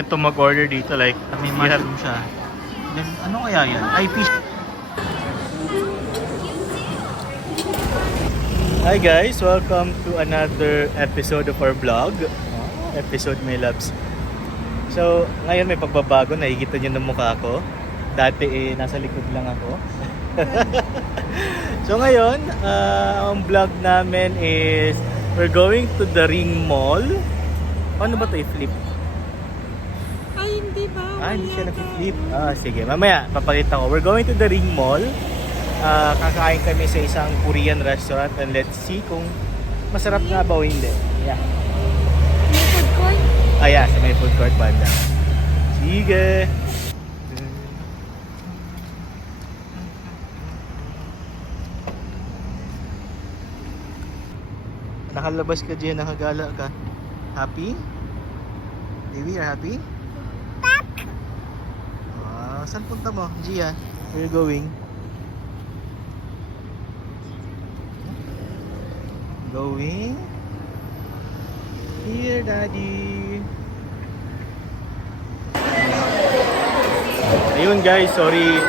ganito mag-order dito, like May mushroom siya. Then, ano kaya yan? Ay, fish. Hi guys, welcome to another episode of our vlog. Episode my loves. So, ngayon may pagbabago, nakikita niyo ng mukha ko. Dati nasa likod lang ako. So ngayon, ang vlog namin is we're going to the Ring Mall. Paano ba ito i-flip? Ay, hindi ba? Hindi siya nag-flip. Sige, mamaya papakita ko. We're going to the Ring Mall. Kakain kami sa isang Korean restaurant and let's see kung masarap nga ba o hindi. Yeah. May food court? Yeah, sa may food court banda. Sige. Nakalabas ka dyan, nakagala ka. Happy? Baby, you're happy? Saan punta mo, Gia? Where you going? Going? Here, Daddy. Ayun guys, sorry.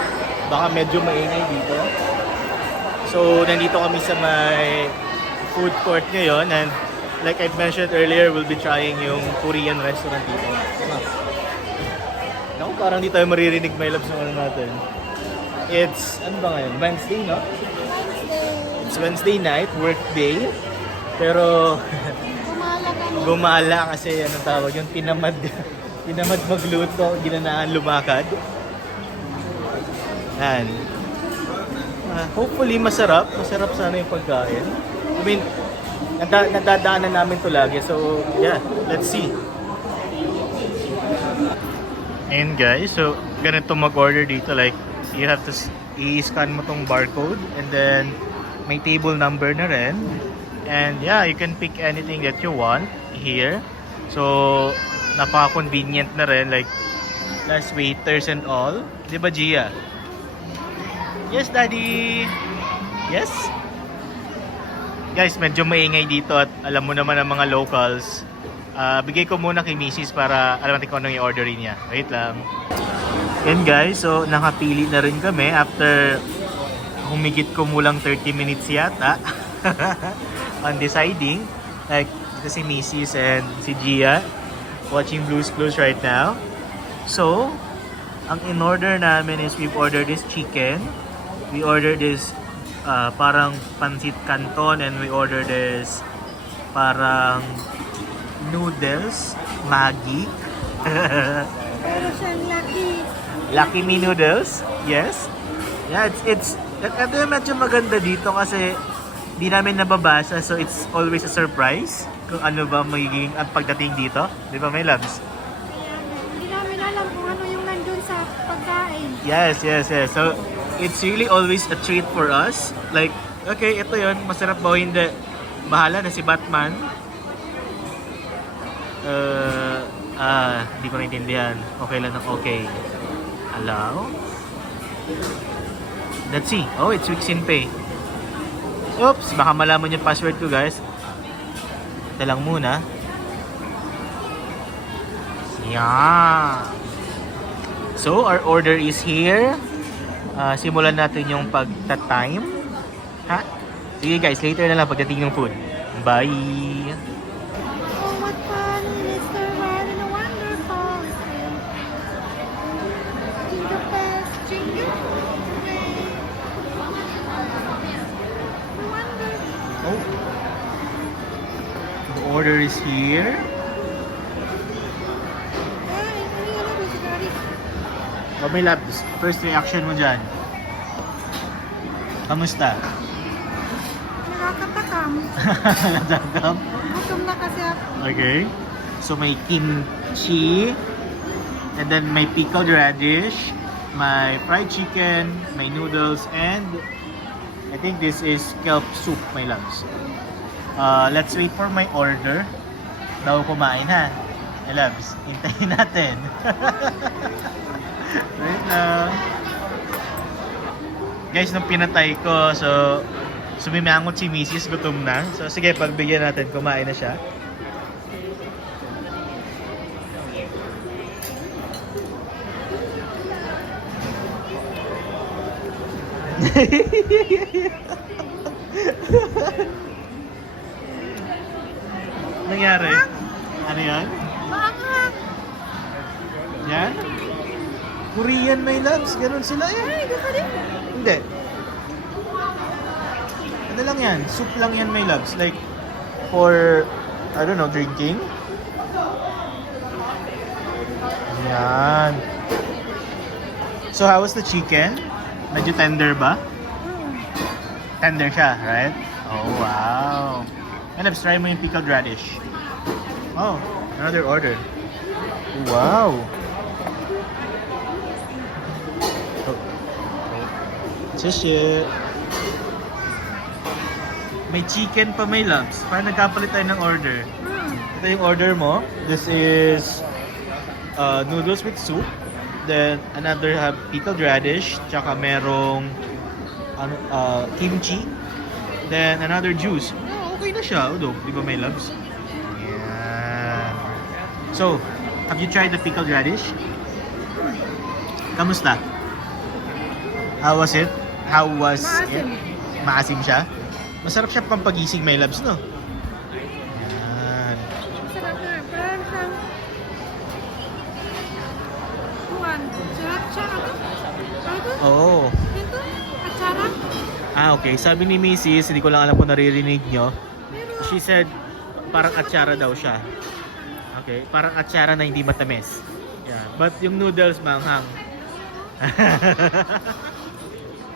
Baka medyo maingay dito. So, nandito kami sa may food court ngayon. And like I mentioned earlier, we'll be trying yung Korean restaurant dito. Naku, parang di tayo maririnig, my loves, ng ano natin. It's, ano ba ngayon? Wednesday, no? Wednesday. It's Wednesday night, work day. Pero, Gumala kami. gumala kasi, anong tawag yun, tinamad magluto, ginanaan lumakad. Yan. Hopefully, masarap sana yung pagkain. I mean, nadadaanan namin to lagi. So, yeah, let's see. And guys, so ganito mag-order dito, like you have to i-scan mo tong barcode and then may table number na rin. And yeah, you can pick anything that you want here. So napaka-convenient na rin, like less waiters and all. 'Di ba, Gia? Yes, Daddy. Yes. Guys, medyo maingay dito at alam mo naman ang mga locals. Bigay ko muna kay Mrs. para alam natin kung anong i-orderin niya. Wait lang. And guys, so nakapili na rin kami after humigit kumulang 30 minutes yata on deciding. Like, ito si Mrs. and si Gia watching Blue's Clues right now. So, ang in-order namin is we've ordered this chicken. We ordered this parang pancit canton and we ordered this parang noodles, Maggi. Pero siyang lucky. Lucky Me noodles. Yes. Yeah, it's ito yung medyo maganda dito kasi di namin nababasa, so it's always a surprise kung ano ba magiging ang pagdating dito. Di ba, my loves? Hindi namin alam kung ano yung nandun sa pagkain. Yes. So, it's really always a treat for us. Like, okay, ito yun. Masarap ba o hindi? Bahala na si Batman. Hindi ko naintindihan. Okay lang ng okay. Allow. Let's see. Oh, it's Wixin Pay. Oops, baka malaman yung password ko, guys. Ito lang muna. Yeah. So, our order is here. Simulan natin yung pagta-time. Ha? Sige guys, later na lang pagdating ng food. Bye! Oh, what fun! Mr. Wearing a wonderful Jingle bells, jingle wonderful. Oh. The order is here. Ay, ano yun? Ano si Daddy? Oh, my loves, first reaction mo dyan. Kamusta? Nakakatakam. Natagam? Gutom na kasi ako. Okay. So may kimchi, and then may pickled radish, may fried chicken, may noodles, and I think this is kelp soup, my loves. Let's wait for my order. Daw kumain, ha? My loves, hintayin natin. Wait lang. Guys, nung pinatay ko, so sumimangot si Mrs. Gutom na. So sige, pagbigyan natin, kumain na siya. Nangyari? Ano yan? Maanghang. Yan? Korean, my loves. Ganun sila eh. Ay, gusto din. Hindi. Ano lang yan? Soup lang yan, my loves. Like, for, I don't know, drinking. Yan. So, how was the chicken? Medyo tender ba? Tender siya, right? Oh, wow. And let's try mo yung pickled radish. Oh, another order. Wow. Oh. Shishit. May chicken pa, may loves. Parang nagkapalit tayo ng order. Ito yung order mo. This is noodles with soup. Then another have pickled radish. Tsaka merong kimchi. Then another juice. Oh, okay na siya. Udo, di ba may loves? Yeah. So, have you tried the pickled radish? Kamusta? How was it? How was it? Maasim. Maasim siya? Masarap siya pampagising, my loves, no? Yan. Sarap na. Parang siyang... Kuwan. Sriracha. Ano? Oo. Ito? Atsara? Ah, okay. Sabi ni Mrs., hindi ko lang alam kung naririnig nyo. Pero... She said, parang atsara daw siya. Okay? Parang atsara na hindi matamis. Yeah. But yung noodles, manghang.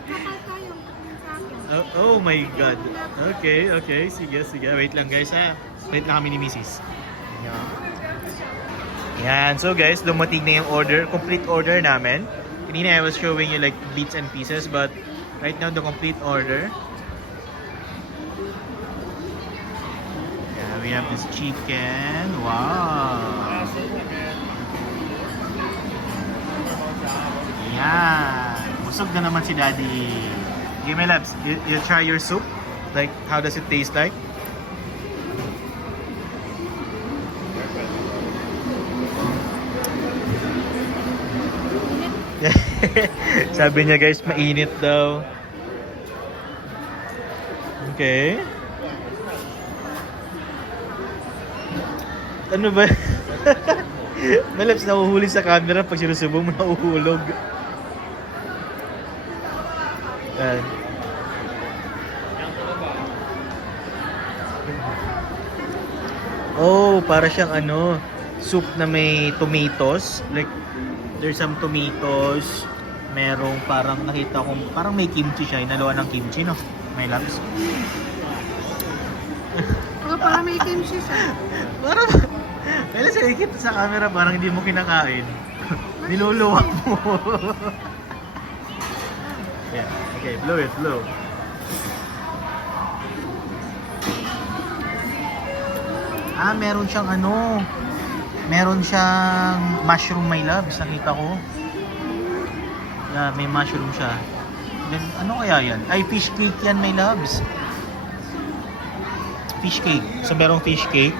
Kapal tayo. Sa akin. Oh my God. Okay, okay. Sige, sige. Wait lang guys ha. Wait lang kami ni Mrs. Yan. So guys, dumating na yung order. Complete order namin. Kanina I was showing you like bits and pieces, but right now the complete order. Yeah, we have this chicken. Wow. Yan. Busog na naman si Daddy. Okay, my loves, you try your soup. Like, how does it taste like? Sabi niya guys, mainit daw. Okay. Ano ba? My loves, nahuhuli sa camera pag sinusubong mo nahuhulog. Yan. Oh, para siyang ano, soup na may tomatoes. Like, there's some tomatoes. Merong parang nakita kong, parang may kimchi siya. Inalawan ng kimchi, no? May loves. Parang may kimchi siya. Parang, kaya sa ikit sa camera, parang hindi mo kinakain. Niluluwak mo. Yeah, okay, blow it, blow. Ah, meron siyang ano, meron siyang mushroom, my loves, nakita ko. Yeah, may mushroom siya. Then, ano kaya yan? Ay, fish cake yan, my loves. Fish cake. So, merong fish cake.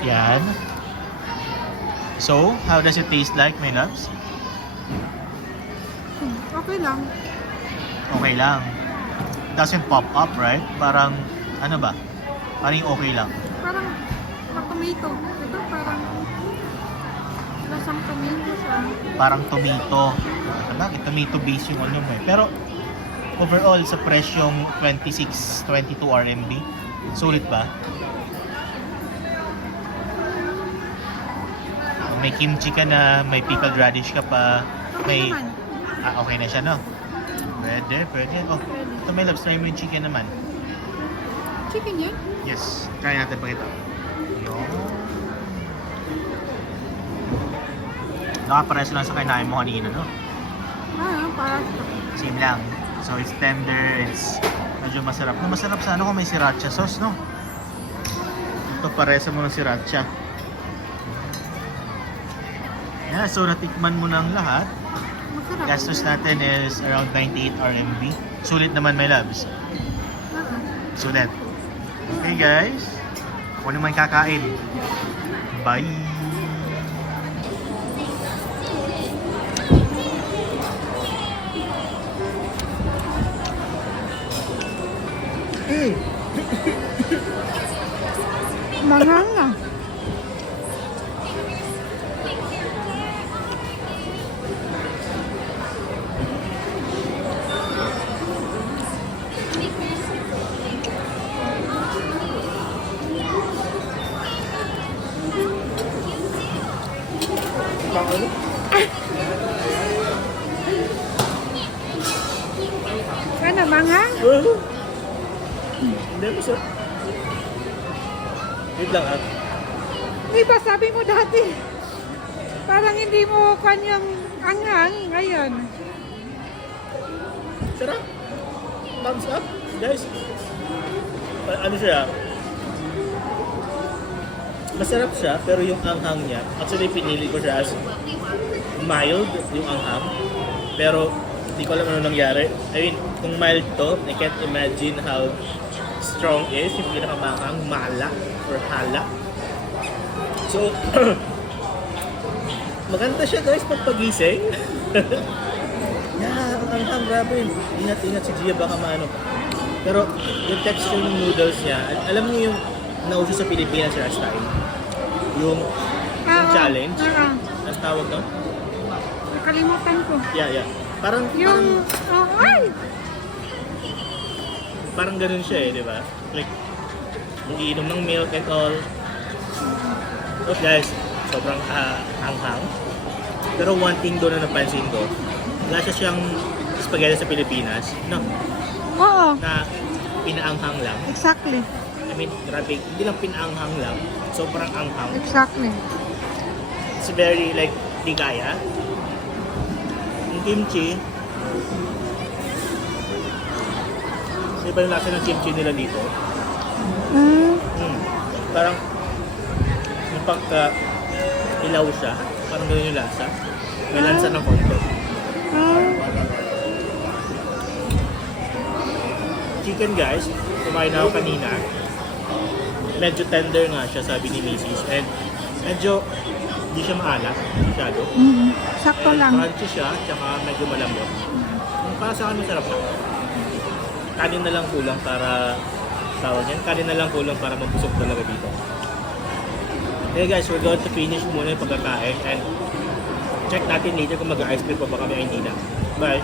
Yan. So, how does it taste like, my loves? Okay lang. Okay lang. Doesn't pop up, right? Parang, ano ba? Parang yung okay lang. Parang tomato. Ito parang lasang tomato siya. Parang tomato. Bakit? Tomato base yung ano mo eh. Pero, overall, sa presyong 26, 22 RMB, sulit ba? May kimchi ka na, may pickled radish ka pa, Okay may... naman. Ah, okay na siya, no? Pwede, pwede. Oh, ito may loves, try mo yung chicken naman. Chicken yan? Yes, try natin pakita. Yun. Nakapares lang sa kinain mo kanina, no? Ah, parang Same lang. So, it's tender, it's medyo masarap. No, masarap sa ano kung may sriracha sauce, no? Ito, paresa mo ng sriracha. Yeah, so natikman mo na ang lahat. masarap. Gastos natin is around 98 RMB. Sulit naman, my loves. Sulit. Okay, guys. Ako naman kakain. Bye! Manghang na. Ano, manghang? Hindi mo sir. Wait lang ah. Di ba sabi mo dati? Parang hindi mo kanyang anghang ngayon. Sarap. Thumbs up. Guys. Ano siya? Masarap siya, pero yung anghang niya, actually pinili ko siya as mild, yung anghang. Pero hindi ko alam ano nangyari. I mean, kung mild to, I can't imagine how strong is yung pinakamanghang, mala or hala. So, maganda siya guys pagpagising. Yeah, ang anghang, grabe. Ingat-ingat si Gia baka maano. Pero yung texture ng noodles niya, alam niyo yung nauso sa Pilipinas last time? Yung challenge? Ang tawag doon? Nakalimutan ko. Yeah. Parang Yung, ay! parang ganun siya eh, di ba? Like, iinom ng milk and all. So guys, sobrang anghang. Pero one thing doon na napansin ko, wala siya siyang spaghetti sa Pilipinas, no? Oo, Na pinaanghang lang. exactly. I mean, grabe, hindi lang pinaanghang lang, sobrang anghang. Exactly. It's very like, di kaya. Yung kimchi, iba yung lasa ng kimchi nila dito. Parang, yung pagka ilaw siya, parang ganun yung lasa. May lansa ng konti. Chicken guys, kumain na ako kanina. Medyo tender nga siya, sabi ni Mrs. And medyo hindi siya maalat masyado. Sakto And lang. crunchy siya, tsaka medyo malambot. Para sa akin masarap na. Kanin na lang kulang para tawag yan. Kanin na lang kulang para mabusog talaga dito. Okay guys, we're going to finish muna yung pagkakain and check natin later kung mag-ice cream pa ba kami ay hindi na. Bye!